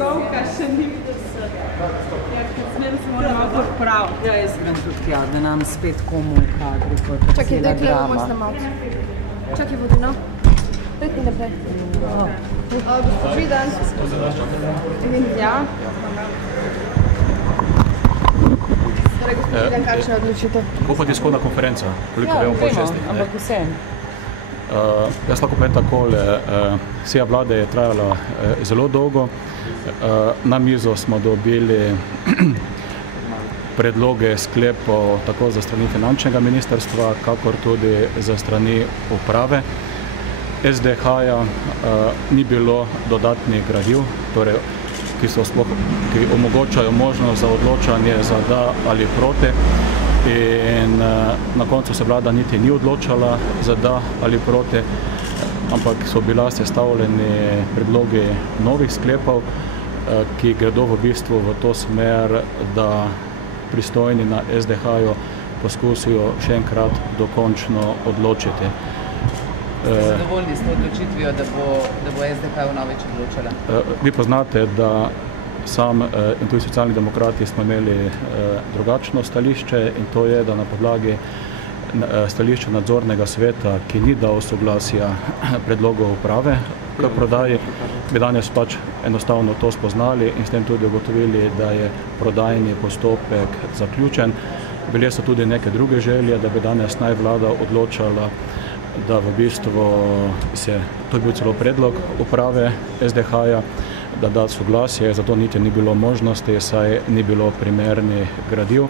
Sovka še ni videl se. Ja, ker zmerno se moramo malo podpraviti. Ja, jaz grem tudi tja, da nam spet komu v kadru, kot je Čakaj, cela daj klevo drama. moj snemalc. Čakaj, vodino. Pet mi naprej. Gospod Židan. Ja. Torej, gospod Židan, kakšna odločitev? Kako pa tiskovna konferenca, koliko vemo po 6. Ampak vsem. Jaz lahko povem takole, seja vlade je trajala zelo dolgo. Na mizo smo dobili predloge sklepov tako za strani finančnega ministrstva, kakor tudi za strani uprave. SDH-ja ni bilo dodatnih gradiv, torej, ki omogočajo možnost za odločanje za da ali proti. In na koncu se vlada niti ni odločala za da ali proti, ampak so bila sestavljeni predlogi novih sklepov, ki gredo v bistvu v to smer, da pristojni na SDH-ju poskusijo še enkrat dokončno odločiti. Zadovoljni s to odločitvijo, da bo SDH vnovič odločala? Vi poznate, da sam in tudi Socialni demokrati smo imeli drugačno stališče, in to je, da na podlagi stališča nadzornega sveta, ki ni dal soglasja predlogov uprave k prodaji, bi danes pač enostavno to spoznali in s tem tudi ugotovili, da je prodajni postopek zaključen. Bile so tudi neke druge želje, da bi danes naj vlada odločala, da v bistvu to je bil celo predlog uprave SDH-ja, da da soglasje, zato niti ni bilo možnosti, saj ni bilo primernih gradiv.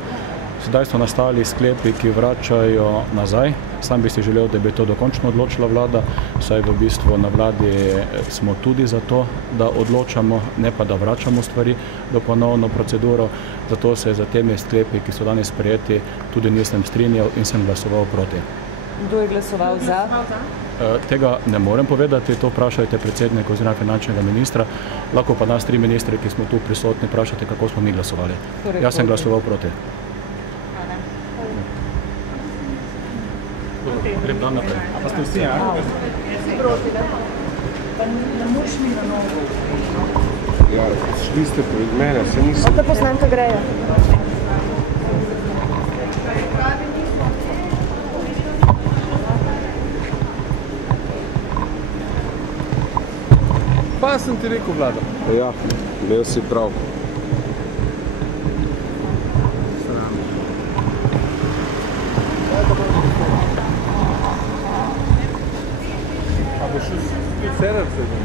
Sedaj so nastali sklepi, ki vračajo nazaj. Sam bi si želel, da bi to dokončno odločila vlada, saj v bistvu na vladi smo tudi za to, da odločamo, ne pa da vračamo stvari v ponovno proceduro. Zato se za temi sklepi, ki so danes sprejeti, tudi nisem strinjal in sem glasoval proti. Kdo je glasoval za? Tega ne morem povedati, to vprašajte predsednika oziroma finančnega ministra. Lahko pa nas 3 ministre, ki smo tu prisotni, vprašate, kako smo mi glasovali. Jaz sem glasoval proti. Grem dan naprej. Pa ste vsi, ja? Vsi proti, ne? Pa ne moraš mi na novo. Ja, šli ste pred mene, se nisem... Da poslanka greje. Pa sem ti rekel, vlada. Ja, imel si prav. A bo šel Cerar sedem?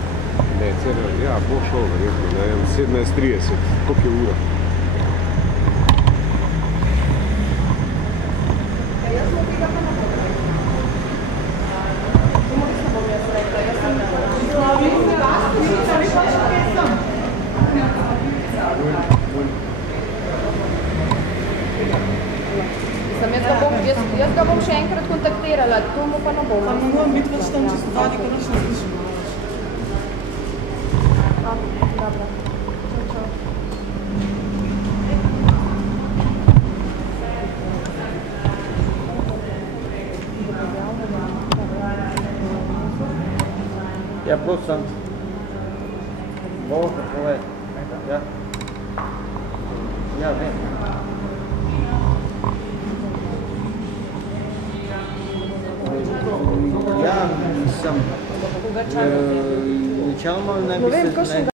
Ne, Cerar, ja, bo šel, verjetno, ne vem, 17:30, koliko je ura? Jaz ga bom še enkrat kontaktirala, to mu pa ne bom. Pa ne moram biti več tam čisto vadi, ker nič ne slišim. Dobro. Čau. Ja, prosim. Možno poved. Ja. Ja, vem. Ja, nisem. Načeloma naj bi se...